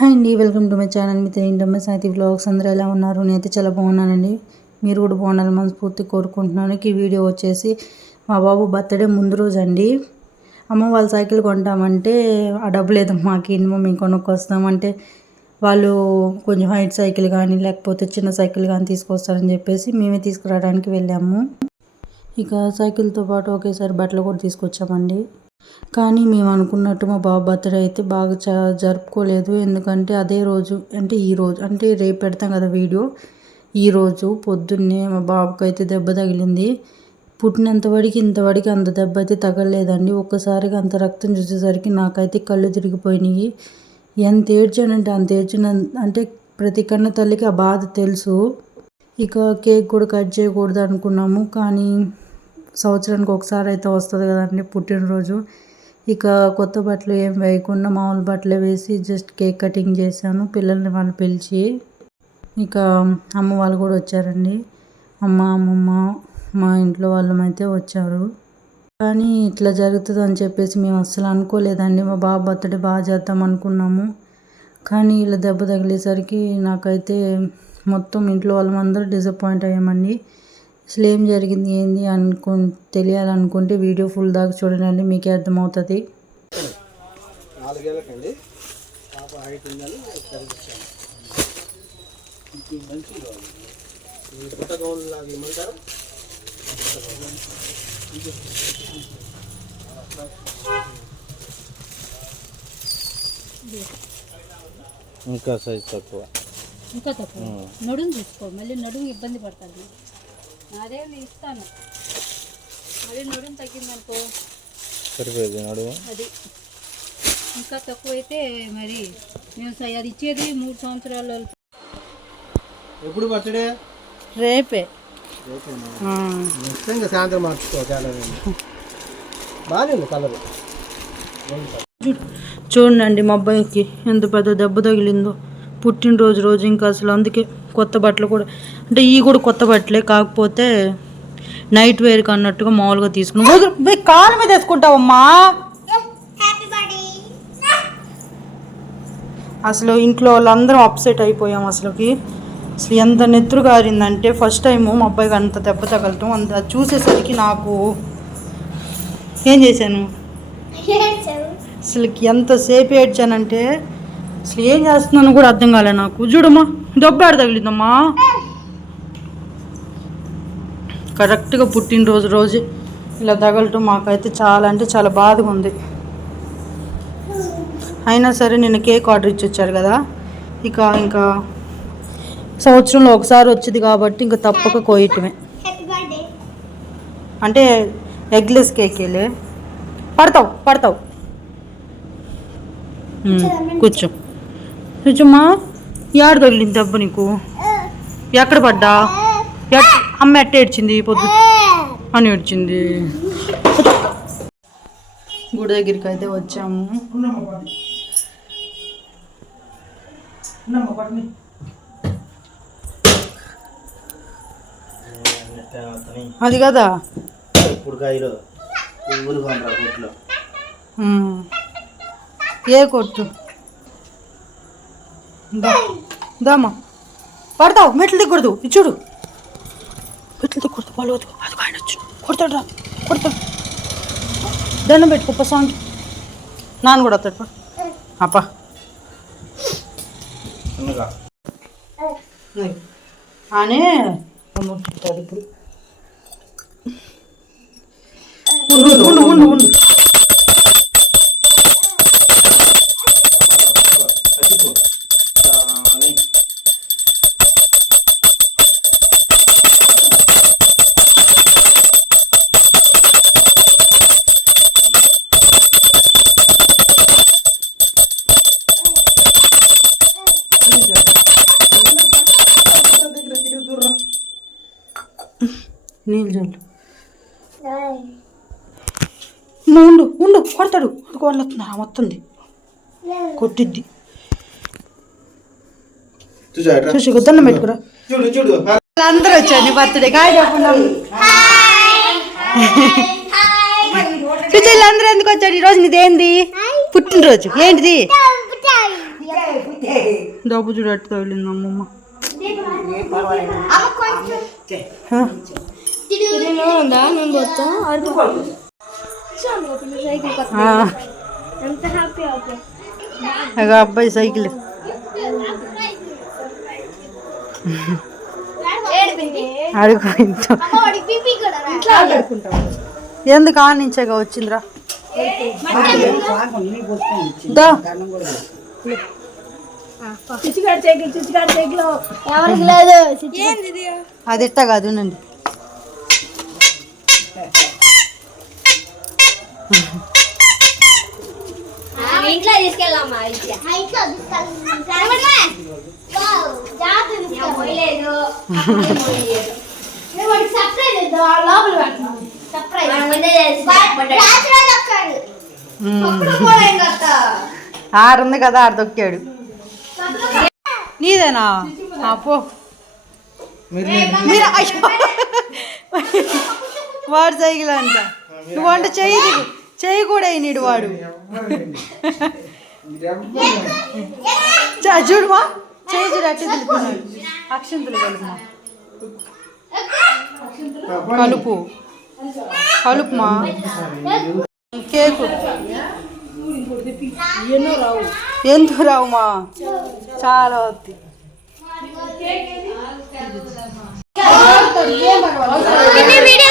Hi అండి welcome to my channel మీ ఏంటమ్మ సాయితి బ్లాగ్స్ అందరూ ఎలా ఉన్నారు? నేనైతే చాలా బాగున్నానండి. మీరు కూడా బాగున్నారు మనస్ఫూర్తి కోరుకుంటున్నాను. ఈ వీడియో వచ్చేసి మా బాబు బర్త్డే ముందు రోజు అండి. అమ్మ వాళ్ళ సైకిల్ కొంటామంటే ఆ డబ్బు లేదు మాకు ఇన్మో మేము కొనుక్కొస్తామంటే వాళ్ళు కొంచెం హైట్ సైకిల్ కానీ లేకపోతే చిన్న సైకిల్ కానీ తీసుకొస్తారని చెప్పేసి మేమే తీసుకురావడానికి వెళ్ళాము. ఇక సైకిల్తో పాటు ఒకేసారి బట్టలు కూడా తీసుకొచ్చామండి. కానీ మేము అనుకున్నట్టు మా బాబు బర్త్డే అయితే బాగా చ జరుపుకోలేదు. ఎందుకంటే అదే రోజు అంటే ఈ రోజు అంటే రేపు పెడతాం కదా వీడియో. ఈరోజు పొద్దున్నే మా బాబుకి అయితే దెబ్బ తగిలింది. పుట్టినంత వాడికి ఇంతవాడికి అంత దెబ్బ అయితే తగలలేదండి ఒక్కసారిగా అంత రక్తం చూసేసరికి నాకైతే కళ్ళు తిరిగిపోయినాయి. ఎంత ఏడ్చానంటే అంత ఏడ్చిన అంటే ప్రతి కన్న తల్లికి ఆ బాధ తెలుసు. ఇక కేక్ కూడా కట్ చేయకూడదు అనుకున్నాము కానీ సంవత్సరానికి ఒకసారి అయితే వస్తుంది కదండి పుట్టినరోజు. ఇక కొత్త బట్టలు ఏం వేయకుండా మామూలు బట్టలే వేసి జస్ట్ కేక్ కటింగ్ చేశాను. పిల్లల్ని వాళ్ళు పిలిచి ఇక అమ్మ వాళ్ళు కూడా వచ్చారండి. అమ్మ అమ్మమ్మ మా ఇంట్లో వాళ్ళమైతే వచ్చారు. కానీ ఇట్లా జరుగుతుంది అని చెప్పేసి మేము అస్సలు అనుకోలేదండి. మా బాబు బర్త్డే బాగా చేద్దాం అనుకున్నాము. కానీ ఇలా దెబ్బ తగిలేసరికి నాకైతే మొత్తం ఇంట్లో వాళ్ళందరూ డిసప్పాయింట్ అయ్యామండి. అసలు ఏం జరిగింది ఏంది అనుకు తెలియాలనుకుంటే వీడియో ఫుల్ దాకా చూడండి మీకే అర్థమవుతుంది. నాలుగేళ్ళకండి. పాప హైట్ ఉందని చదివించాను ఇది మంచి గౌన్. ఈ బుట్ట గౌన్ లాగా ఇమ్మంటారు ఇంకా సైజ్ తక్కువ. ఇంకా తక్కువ. నడుము చూసుకో మళ్ళీ నడుము ఇబ్బంది పడతాను అదే ఇస్తాను. మళ్ళీ నడుము తగ్గిందనుకో. సరిపోయేది నడుము అది. ఇంకా తక్కువ అయితే మరి మేము స- అది ఇచ్చేది మూడు సంవత్సరాలు ఎప్పుడు బర్త్డే? రేపే. ఇష్టంగా సాయంత్రం మార్చుకో చాలా బాగానే కలర్ చూడండి మా అబ్బాయికి ఎంత పెద్ద దెబ్బ తగిలిందో. పుట్టినరోజు రోజు ఇంకా అసలు అందుకే. కొత్త బట్టలు కూడా అంటే ఈ కూడా కొత్త బట్టలే కాకపోతే నైట్ వేర్కి అన్నట్టుగా మామూలుగా తీసుకున్నాం. కాలు మీద వేసుకుంటావమ్మా. అసలు ఇంట్లో వాళ్ళందరం అప్సెట్ అయిపోయాం అసలుకి. అసలు ఎంత నెత్తురు గారిందంటే ఫస్ట్ టైం మా అబ్బాయికి అంత దెబ్బ తగలటం అంత చూసేసరికి నాకు ఏం చేశాను? అసలు ఎంతసేపు ఏడ్చానంటే అసలు ఏం చేస్తున్నాను కూడా అర్థం కాలే నాకు. చూడమ్మా. దెబ్బ ఆడ తగిలిందమ్మా. కరెక్ట్గా పుట్టినరోజు రోజు ఇలా తగలటం మాకైతే చాలా అంటే చాలా బాధగా ఉంది. అయినా సరే నిన్న కేక్ ఆర్డర్ ఇచ్చి వచ్చారు కదా ఇక ఇంకా సంవత్సరంలో ఒకసారి వచ్చింది కాబట్టి ఇంకా తప్పక కోయటమే. అంటే ఎగ్లెస్ కేక్ వెళ్ళే పడతావు. పడతావు కూర్చో. కూర్చోమ్మా. ఏడ తగిలింది దెబ్బ నీకు? ఎక్కడ పడ్డా? అమ్మ ఎట్ట ఏడ్చింది పొద్దు? అని ఏడ్చింది. గుడి దగ్గరికి అయితే వచ్చాము. అది కదా. ఏ కొట్టు? దామా. పడతావు. మెట్లు దిగకూడదు. ఇది చూడు. మెట్లు దిగకూడదు. వాళ్ళు వద్దు అది ఆయన వచ్చు. కొడతాడు రా. కొడతాడు. దండం పెట్టుకో సాంగ్ నాన్న కూడా వస్తాడు. అప్పా ఆనే. ఇప్పుడు ఉండు ఉండు ఉండు. నీళ్ళు జల్లు అమ్మ, ఉండు ఉండు కొడతాడు. అది కొడలేస్తున్నారు మొత్తంది కొట్టిద్ది. చూసా గుద్దన్నం పెట్టుకురా. చూడు చూడు. అందరూ వచ్చారు నీ బర్త్డే. కాయ చూసి వీళ్ళందరూ ఎందుకు వచ్చారు? ఈరోజు నీదేంది? పుట్టినరోజు. ఏంటిది? డబ్బు చూడట్టు తగిలింది అమ్మమ్మ. ఉందా నేను పోతా అబ్బాయి సైకిల్ ఎందుకు ఆ నుంచేగా వచ్చిందిరా అది ఇట్ట కాదు నండి ఇంట్లో తీసుకెళ్ళమ్మా ఇంట్లో సర్ప్రైజ్ లోపల ఆరుంది కదా ఆరు తొక్కాడు. నీదేనా? ఆ, పో. మీరు అయ్యో. వాడు సైకిల్ అంట నువ్వు వంట చెయ్యి దిగు. చెయ్యి కూడా అయినాడు వాడు. చా, చూడుమా చెయ్యి చూడు అట్టే దిగుతున్నాడు అక్షంతలు కలుపుమా కలుపు. కలుపుమా కేకు. ఎందుకు రావుమా చాలా వద్దు వీడియో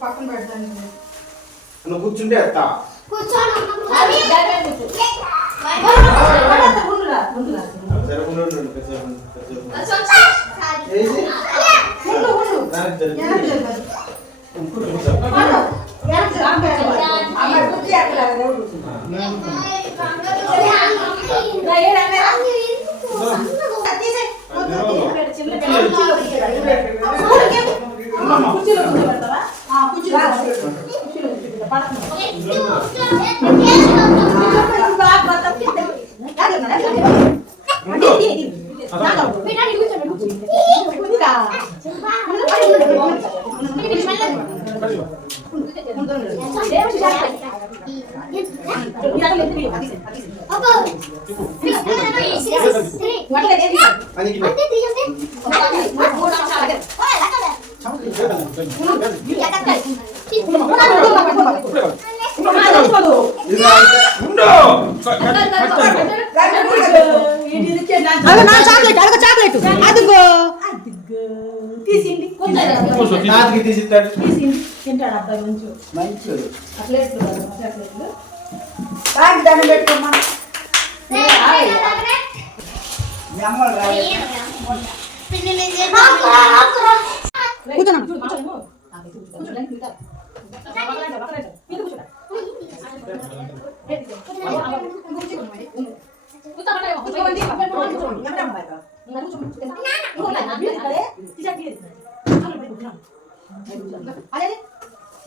పక్కన పెడతాను నువ్వు కూర్చుంటే ఎత్తా సరే ఉండు, అది ఇటు. ఇది రాయితే. ఉండు. అగ నా చాక్లెట్ అగ చాక్లెట్ అదిగో నాదికి తీసి ఇస్తాడు. ఏది ఇంతగా? ఏంటి? అది కూడా ఇక్కడే ఉంది. ఇది అయిపోయినాక ఇప్పుడే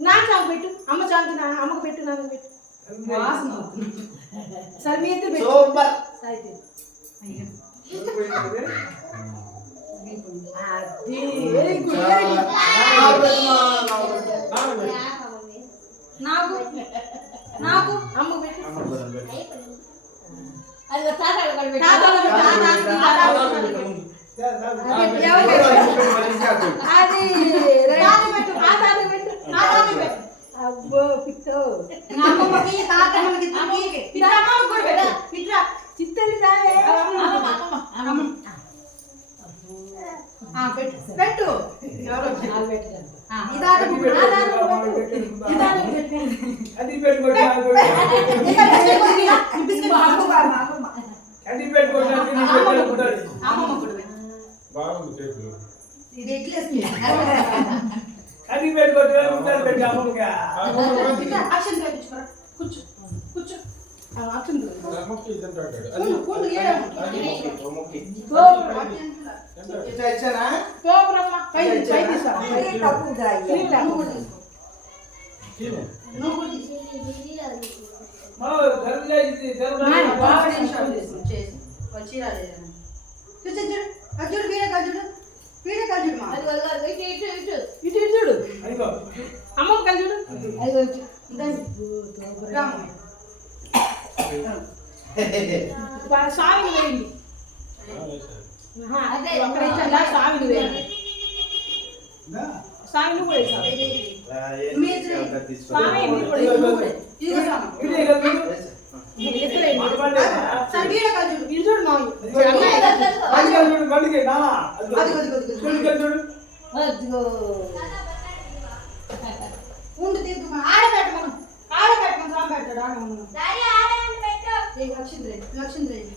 నా చాకు పెట్టు. అమ్మ చాకు నా అమ్మకు పెట్టు నాన్న పెట్టు. వాసన సరే మీ ఇద్దరు పెట్టు. సూపర్. అయితే అది వెరీ గుడ్ నాకు నాకు అమ్మ పెట్టు. అది తాత పెట్టు అది అబ్బో పిక్తో ఇచ్చానా పో బ్రహ్మ పై పై తీసా తప్పు దాయి నువ్వు నువ్వు మా घर ले जी घर में बाप ने शाम दे चेस వచ్చి రాలేదు చూడు చూడు అజుడు వీడ కజుడు వీడ కజుడు మా అది వల్ల ఇటు ఇటు ఇటు ఇటు ఇటు చూడు అయ్యో అమ్మ కజుడు అయ్యో దాని రామ స్వామి వెళ్ళింది ఉండి తీర్పు ఆడబెట్టమను ఆడబెట్టమను సాంబెట్టాడు ఆడ లక్ష్మీరెడ్డి లక్ష్మీరెడ్డి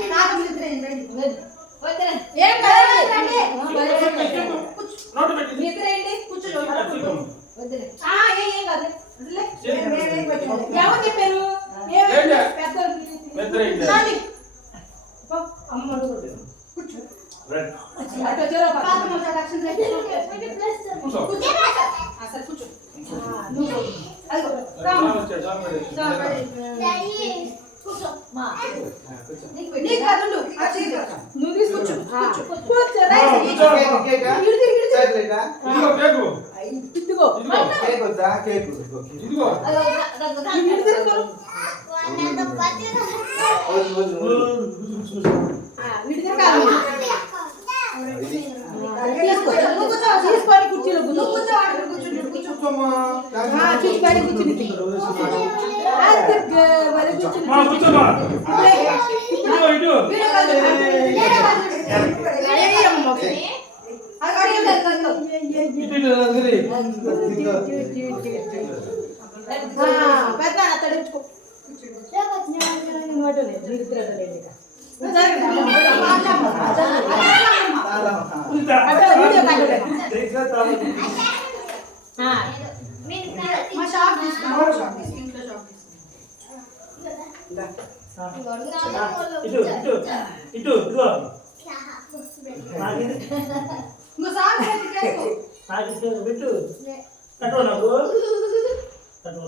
ఇదిగో కేక్ వద్దా కేక్ కూర్చుని కూర్చుని ఇటు ఇటు ఇటు ఇటు. నాకు పెట్టు కట్టుకో నాకు కట్టుకో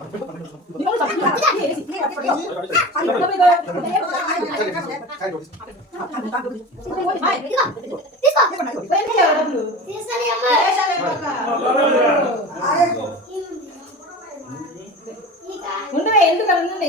ఉండవే ఎందుకు ఉండండి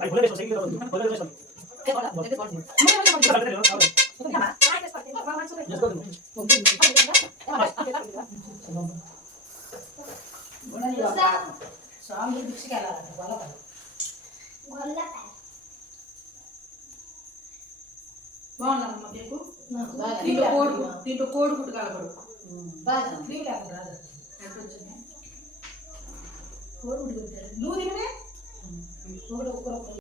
Ay, vuelve eso, seguido. Eso. ¿Qué hola? ¿Qué? కష్టపడుతున్నాను ఎందుకు వెళ్తున్నావు మేమకి బాగున్నాను కేకు దీంట్లో కోడి దీంట్లో కోడి గుడ్డు కలపడు క్రీమ్ లేకుండా రాదు కోడి గుడ్డు నువ్వు